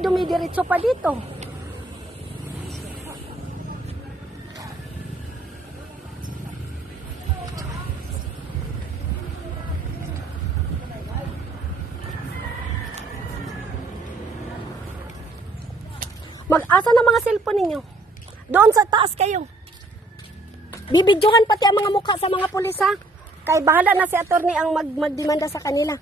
dumidiretso pa dito. Mag-asa ng mga cellphone ninyo. Doon sa taas kayo. Bibidyohan pati ang mga mukha sa mga pulis, ha? Kaya bahala na si attorney ang magdemanda sa kanila.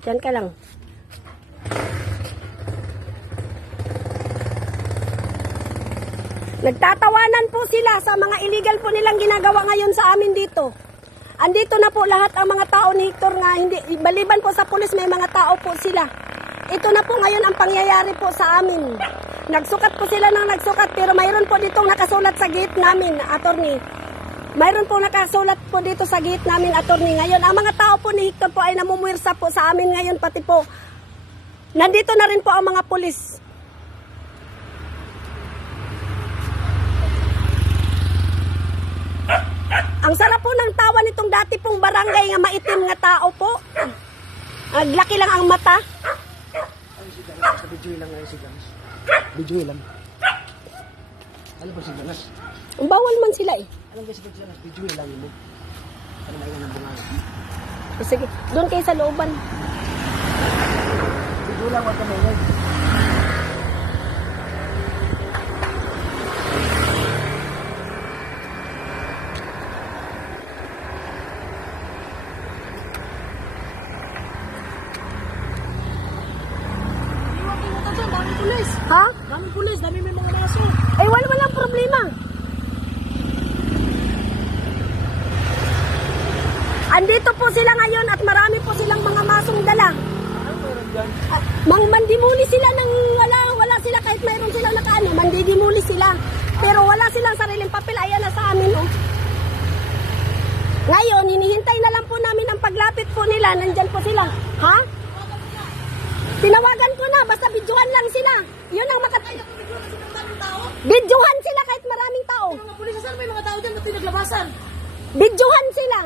Diyan ka lang. Nagtatawanan po sila sa mga illegal po nilang ginagawa ngayon sa amin dito. Andito na po lahat ang mga tao ni Hector nga, hindi, baliban po sa pulis, may mga tao po sila. Ito na po ngayon ang pangyayari po sa amin. Nagsukat po sila ng nagsukat, pero mayroon po ditong nakasulat sa gate namin, attorney. Mayroon po nakasulat po dito sa gate namin, attorney. Ngayon, ang mga tao po ni Hector po ay namumuwirsa po sa amin ngayon, pati po. Nandito na rin po ang mga pulis. Ang sarap po ng tawa nitong dati pong barangay nga maitim nga tao po. Laki lang ang mata. Sa video lang ngayon si Ganas. Video lang. Alam ba si Ganas? Bawal man sila eh. Alam ba si Ganas? Video lang yun. Ano may ng bunga? Sige, doon kayo sa looban. Video lang, wag ka may. Pulis. Ha? Daming pulis, daming may mga naso. Ay, walang problema. Andito po sila ngayon at marami po silang mga masong dala. Ano meron dyan? Mandimuli sila ng wala sila kahit mayroon silang nakaano. Mandidimuli sila. Pero wala silang sariling papel. Ayan na sa amin, oh. Ngayon, hinihintay na lang po namin ang paglapit po nila. Nandyan po sila. Ha? Tinawagan ko na, basta videohan lang sila. Yun ang videohan sila kahit maraming tao. Mga pulis, saan may mga tao dyan? Ba't pinaglabasan? Videohan sila.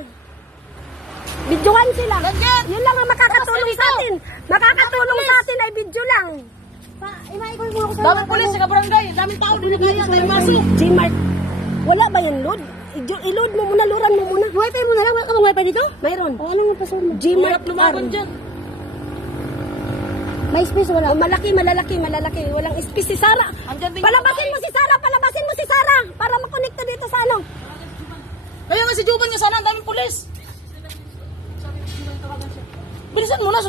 Videohan sila. Yun lang ang makakatulong sa atin. Makakatulong sa atin ay video lang. Daming pulis sa barangay, daming tao, di na kaya, daming maso. Gmart, wala ba yan load? I-load mo muna, luran mo muna. Wifi mo na lang, wala ka bang wifi dito? Mayroon. O ano mo password mo? Gmart lumaban dyan. May space wala. Malaki. Walang space si Sarah. Palabasin mo si Sarah para makonekta dito sa ano. Kaya nga si Juban nga sana, ang daming pulis. Bilisan mo na,